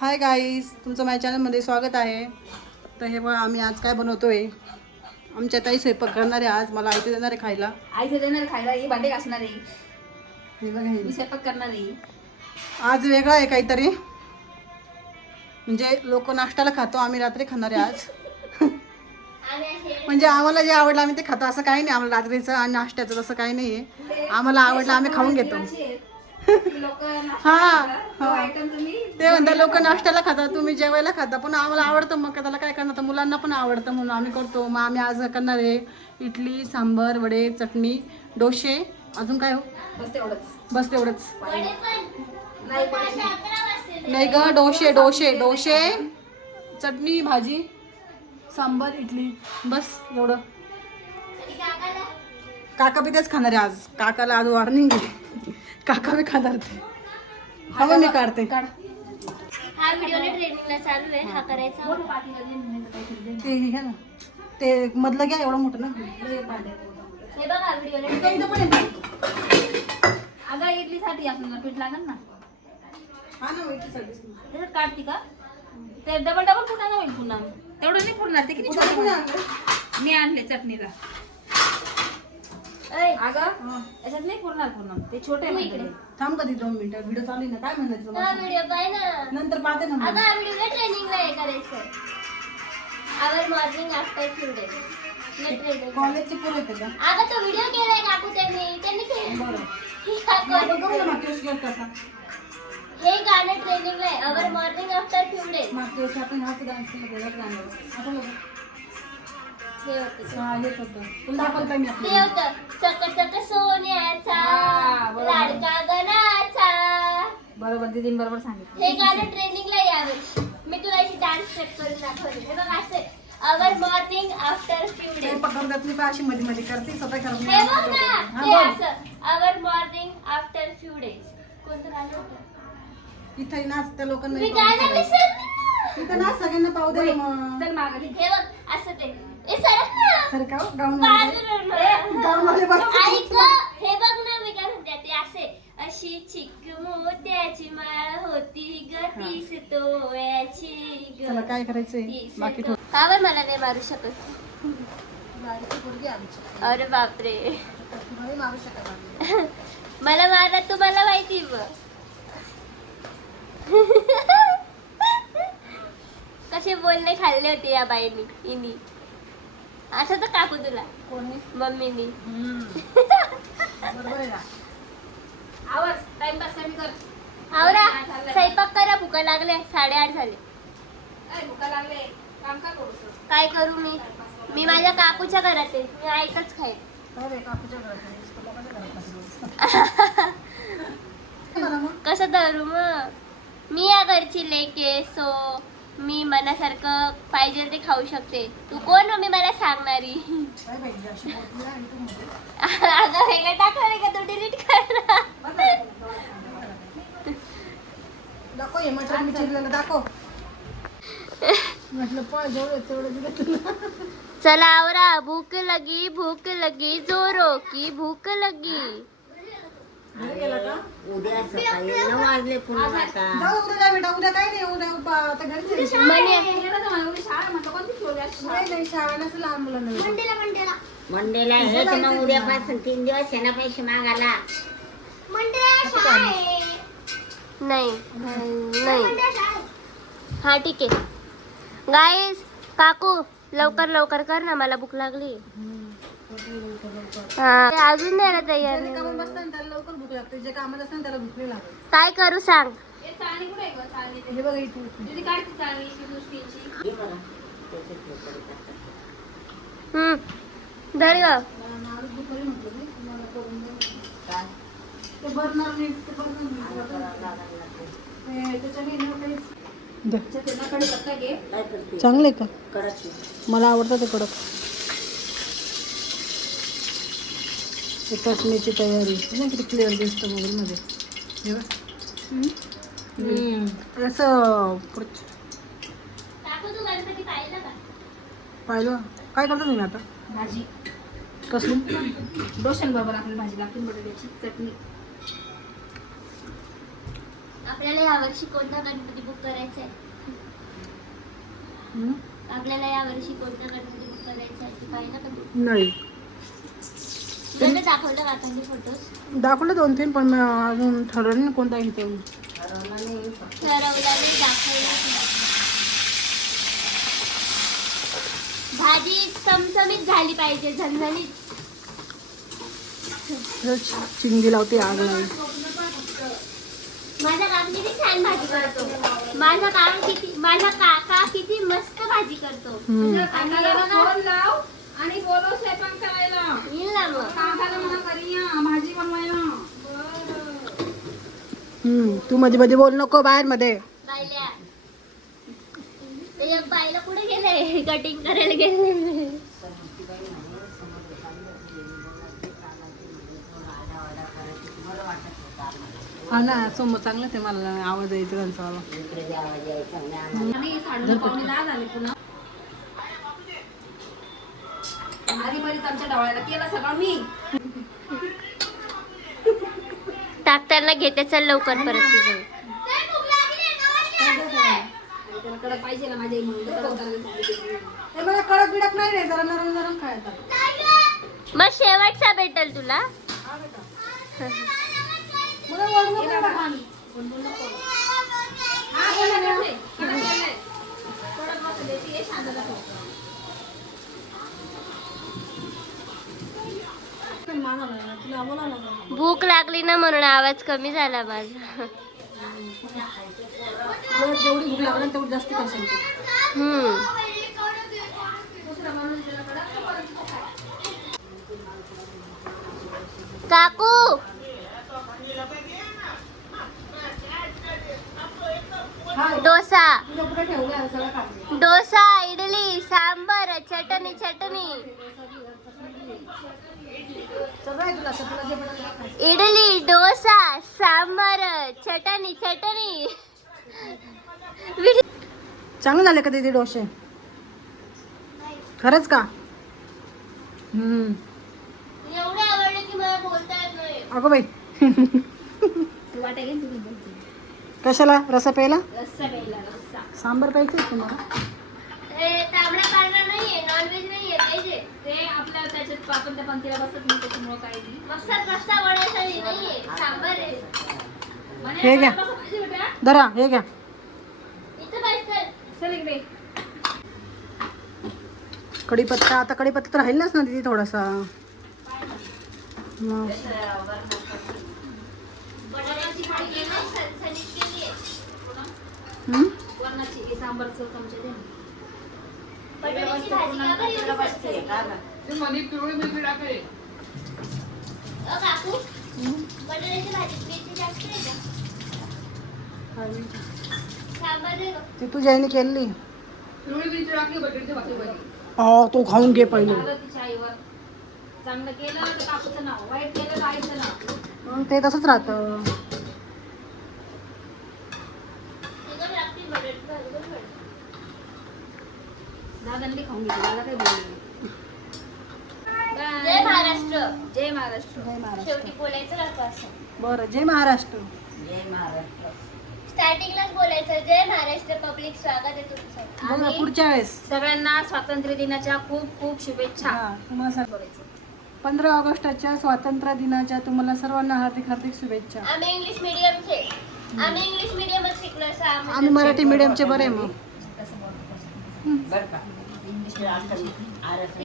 Hi guys तुमचं माझ्या चॅनलमध्ये स्वागत आहे. तर हे बघा आम्ही आज काय बनवतोय? आमच्या ताई स्वयंपाक करणार आहे आज. मला आयते देणार आहे खायला. आईचं देणार खायला ये भांडे घासणार आहे. हे बघा हे. मी स्वयंपाक करणार आहे. आज वेगळं आहे काहीतरी. म्हणजे लोक नाश्त्याला खातो आम्ही रात्री खाणार आहे आज. म्हणजे आम्हाला जे आवडलं आम्ही ते खातो. असं काही नाही आम्हाला रात्रीचं आणि नाश्त्याचं तसं काही नाही आहे आम्हाला आवडलं आम्ही खाऊन घेतो. हा हा. आयटम तुम्ही ते म्हणतात लोक नाश्त्याला खातात तुम्ही जेवायला खाता. पण आम्हाला आवडतं मग त्याला काय करणार? तर मुलांना पण आवडतं म्हणून आम्ही करतो. मग आम्ही आज करणार आहे इडली सांबर वडे चटणी डोसे. अजून काय हो? बस तेवढंच. बस तेवढंच. नाही पण. नाही ग डोसे डोसे डोसे चटणी भाजी सांबर इडली. बस एवढं. काका बी तेच खाणार आहे आज. काकाला आज वॉर्निंग आहे. काका बी खाणार ते हवं मी काढते. हा व्हिडिओ ट्रेनिंगला चालू आहे हा करायचा. ते हे घ्या ना. ते मधलं घ्या एवढं मोठं ना. हे बघा व्हिडिओ इथं- पण आहे ना. अगं इडलीसाठी आपल्याला पीठ लागेल ना? हा ना. त्याच्यात काढते का? ते डबल डबल फुटाणं होईल पुन्हा. तेवढं नाही फुटणार ते किती? मी आणले चटणीला. अगं याच्यात नाही फुटणार पूर्ण ते छोटे. म्हणजे. थांब कधी दोन मिनिटं. व्हिडिओ चालू आहे ना काय म्हणलं तुला हा व्हिडिओ पाय ना. नंतर पाहते ना अगं मग. हा व्हिडिओ ट्रेनिंगला हे करायचं. Our morning after few day training कॉलेजचे पोरं येते का? अगं तो व्हिडिओ केलाय काकू त्यांनी त्यांनी केलं बरं. हे काकू आपण करू ना मागच्या वर्षी केलं तसा हे गाणं ट्रेनिंगला आहे. Our morning after few day मागच्या वर्षी आपण हाच डान्स केला आठवलं का? हे होतं ते. हा हेच होतं. तुला दाखवलं ते सोन्याचा हा, बरोबर. लाडका गणाचा. बरोबर दिदीन बरोबर सांगितलं. हे गाणं ट्रेनिंगला यावर्षी मी तुला याची डान्स स्टेप करून दाखवते. हे बघ असे our morning after few day ते पकडतात पण अशी मध्ये मध्ये करते स्वतः करत हे बघ ना हा, ते. असं. Our morning after few days कोणतं गाणं होतं? इथं नाच त्या लोकांना मी गाणं इथं नाच सगळ्यांना पाहू दे ना मग. चल मागं. हे बघ. असं ते ए सरक ना सर का गाऊन बाजूला ना. गाऊनवाले बाजूला. ऐक हे बघ ना मी काय म्हणते ते असे अशी चिक मोत्याची माळ होती ग तीस तोळ्याची ग चला काय करायचंय? तीस बाकी तो- का बरं मला नाही मारू शकत? बारीची पोरगी आमची. अरे बापरे. मारू शकत. मला मारला तुम्हाला माहिती ब कसे बोलणे खाल्ले होते या बाईनी इनी. असं तर काकू तुला. कोणी? मम्मीनी बरोबर आहे ना? आवाज टाइमपास कमी कर. आवरा? स्वयंपाक करा भुका लागले साडेआठ झाले. काय भुका लागले. काम का करू काय करू मी? मी माझ्या काकूच्या घरात आहे मी ऐकच काय रे, काकूच्या घरात घरात मग. कसं धरू मग? मी या घरची लेके सो मी मनासारखं पाहिजे ते खाऊ शकते. तू कोण मम्मी मला सांगणारी. अगं वेगळं टाकलं का तू? डिलीट कर ना. दाखव हे मटर मी चिरलेलं दाखव. म्हटलं पण जेवढं तेवढं दिलं तुला. चला आवरा भूक लगी भूक लगी जोरो की भूक लगी. उद्या सकाळी नऊ वाजले पुन्हा आता. जाऊ उद्या जा बेटा उद्या काय नाही उद्या उप- आता घरी जायचं. शाळा म्हटलं कोणती ठेवली अशी शाळा? नाही नाही शाळा नसेल लहान मुलांना मंडेला हे तर मग उद्यापासून तीन दिवस शेणा पैसे मागायला. नाही नाही हा ठीक आहे. गाईस काकू लवकर लवकर कर ना मला भूक लागली. हा. अजून तयार ज्याने नाही. कामाला बसतं ना त्याला लवकर भूक लागते. जे कामाला असतं ना त्याला भूक नाही लागत. काय करू सांग. हे बघा इथे. हे हे. हम्म. धर ग. नारळ दुपारी म्हटलं मी. तुम्हाला करून? ते नाही ते नाही. ते त्याच्याने ना काहीच चांगले का. मला आवडतं ते कडक. ते चटणीची तयारी. ना किती क्लिअर दिसतं मोबाईलमध्ये हे. असं पाहिलं? काय करतो तुम्ही आता? भाजी. कसली? डोशांबरोबर आपली भाजी लागते बटाट्याची चटणी. आपल्याला यावर्षी कोणता गणपती बुक करायचा आहे? आपल्याला यावर्षी कोणता गणपती बुक करायचा आहे? पाहिलं का नाही. दाखवलं काकांचे फोटोज दाखवलं दोन तीन पण मी अजून ठरवलं नाही कोणता घेते. ठरवलं दाखवलं भाजी चमचमीत झाली पाहिजे झणझणीत. खरंच चिंगी लावते आग लावली माझा काका किती छान भाजी करतो. माझा काका किती माझा काका किती मस्त भाजी करतो. हम्म. आणि हे बघा, फोन लाव आणि बोलव स्वयंपाक करायला. येईल ना मग. काकाला म्हणा घरी या भाजी बनवायला. हम्म. तू मध्ये मध्ये बोल नको बाहेर मध्ये. बायल्या. ते एक बायला कुठे गेले? कटिंग करायला गेले. हा ना समोर चांगलं ते मला. आवाज यायचं त्यांचा आवाज. आणि साडे दहा झाले पुन्हा. आधी बरीच आमच्या डोळ्याला केलं सगळं मी टाकताना घेते चल लवकर परत तुझं त्याला कडक पाहिजे ना माझ्या आई म्हणून कडक करायला सांगितलं. ते मला कडक बिडक नाही रे जरा नरम नरम खायचा मग शेवटचा भेटल तुला मला वरून नको पाणी. हा, बोला ना, बोला. कडक केलंय. कडक बसू दे, ती ये शांतता ठेव. मागं लागला. तुला बोलावं लागलं. भूक लागली ना म्हणून आवाज कमी झाला माझा. जेवढी भूक लागली तेवढी जास्त हम्म. काकू! डोसा. डोसा इडली सांबर चटणी चटणी. इडली डोसा सांबर चटणी चटणी. चांगले झाले का तिथे डोसे? खरंच का? हम्म. अगो बाई. कशाला? रसा प्यायला. सांबर प्यायचं तुम्हाला? नाहीये नॉनव्हेज नाहीये पाहिजे ते आपल्या त्याच्यात आपण त्या पंक्तीला बसत नाही त्याच्यामुळे काही नाही मस्त वड्यासाठी नाहीये सांबर आहे म्हणे हे घ्या. पाहिजे बेटा? धरा हे घ्या इथं पाहिजे चल इकडे. कढीपत्ता आता कढीपत्ता तर राहीलच ना तिथे थोडासा मग बटाट्याची भाजी केली सणसणीत केली हम्म? वरणाची हे सांबारचं चमचे दे ना. काकू बटाट्याची भाजी मिरची जास्त आहे का सांबार दे गं. ती तुझ्या आईने केली पिवळी मिरची टाकली बटाट्याची भाकरी भाजी. हो तो खाऊन घे पहिले झालं तिच्या आईवर चांगलं केलं तर काकूचं नाव वाईट केलं तर आईचं नाव मग ते तसंच राहतं तिघं लागतील बटाट्याची भाजी पण बरं. दादांनी खाऊन घेतलं मला काही बोलले जय महाराष्ट्र. जय महाराष्ट्र. जय महाराष्ट्र. शेवटी बोलायचं राहतं असं? बरं जय महाराष्ट्र. जय महाराष्ट्र. स्टार्टिंगलाच बोलायचं जय महाराष्ट्र पब्लिक स्वागत आहे तुमचं. बघा आणि- पुढच्या वेळेस. सगळ्यांना स्वातंत्र्य दिनाच्या खूप खूप शुभेच्छा. हा तुम्हाला सांग- बोलायचं. पंधरा ऑगस्टच्या स्वातंत्र्य दिनाच्या तुम्हाला सर्वांना हार्दिक हार्दिक शुभेच्छा. आम्ही इंग्लिश मीडियमचे आम्ही इंग्लिश मीडियमच शिकलो असं आम्ही आम्ही मराठी मीडियमचे बरे मग. बरं का? इंग्लिश